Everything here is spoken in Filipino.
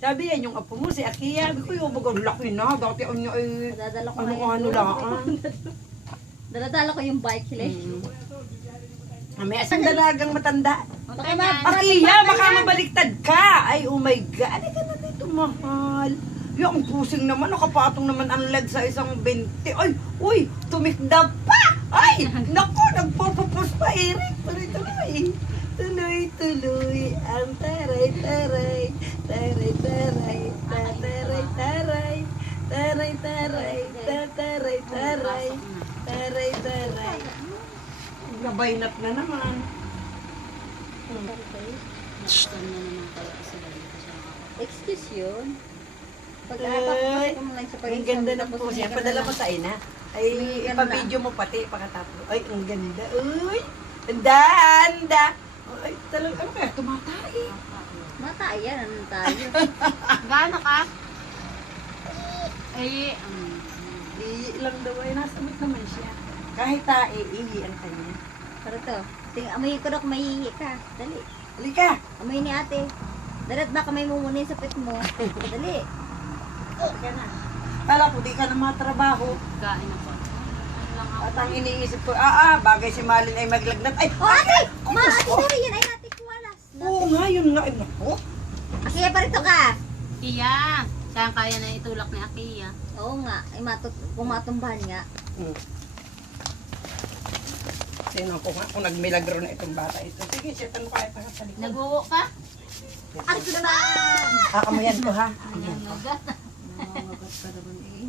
Sabi yan, yung apo mo, si Akiya. Sabi ko, yung bagang laki na. Dati ano niya ay, Dadala ko ano lang. Daladala ko yung bike sila. May asang dalagang matanda. Baka Akiya, baka mabaliktad ka. Ay, oh my God. Ano ka na dito, mahal? Yung pusing naman, nakapatong naman ang leg sa isang 20. Ay, uy, tumikda pa. Ay, naku, nagpupupus pa, Eric. Tuloy-tuloy. Tuloy-tuloy ang taray-taray. Taray-taray. Taray-taray. Taray-taray. Taray-taray. Taray-taray. Nabaynat na naman. Excuse yun. Pag Ay, mo lang sa ang ganda ng po siya. Padala mo sa ina. Ay, ipa-video mo pati pagkatapos. Ay, ang ganda. Uy, anda. Ay, talaga, ano kaya? Tumatay. Mata, yan. Ano tayo? Gaano ka? Ay, Ilang daw ay nasamit naman siya. Kahit tae, ang kanya. Pero to. Amoy ko na kung mahihi ka. Dali. Halika. Amoy ni ate. Dalat baka may mumunin sa pit mo. Dali. Halika na. Kala ko di ka na matrabaho. kain ako. Ano lang ako? At ang iniisip ko, bagay si Malin ay maglagnat. Ay, Oh, ate! Ma, ate, oh. sorry yan. Ay, ate, kuwalas. Oo nga, yun nga. Ay, naku. Akiya pa rito ka. Iya, kaya kaya na itulak ni Akiya. Oo nga. Ay, kung matumbahan nga. Sino ko nga kung nagmilagro na itong bata ito. Sige, siya mo kaya pa sa likod. Naguwo ka? Ate naman! Kakamuyan ko ha. Ayan, nagat. Nangangagat ka naman eh.